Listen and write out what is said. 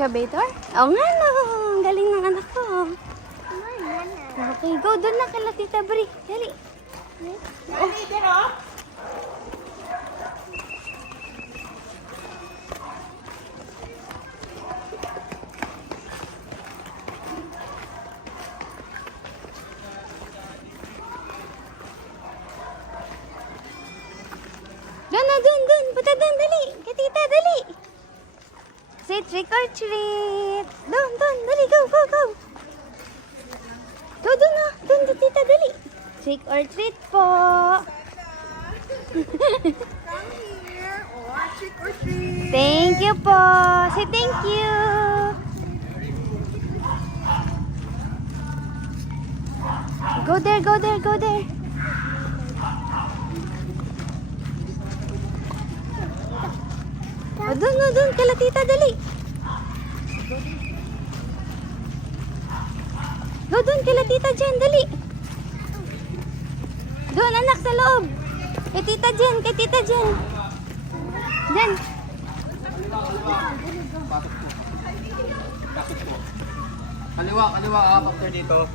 excavator? Oo nga no. Ang galing ng anak ko. Okay, go doon na kala Tita Bri. Dali. Doon na, doon. Punta doon, dali. Kay Tita, dali. Say trick or treat. Doon, dali, go. Go, doon na. Doon, Tita, dali. Trick or treat po. Come here. Oh, trick or treat. Thank you po. Say thank you. Go there. O, doon. Kala Tita, dali. Go doon, kala Tita Jen, dali. Doon, anak, sa loob. Kay Tita Jen. Jen. Kaliwa, after dito.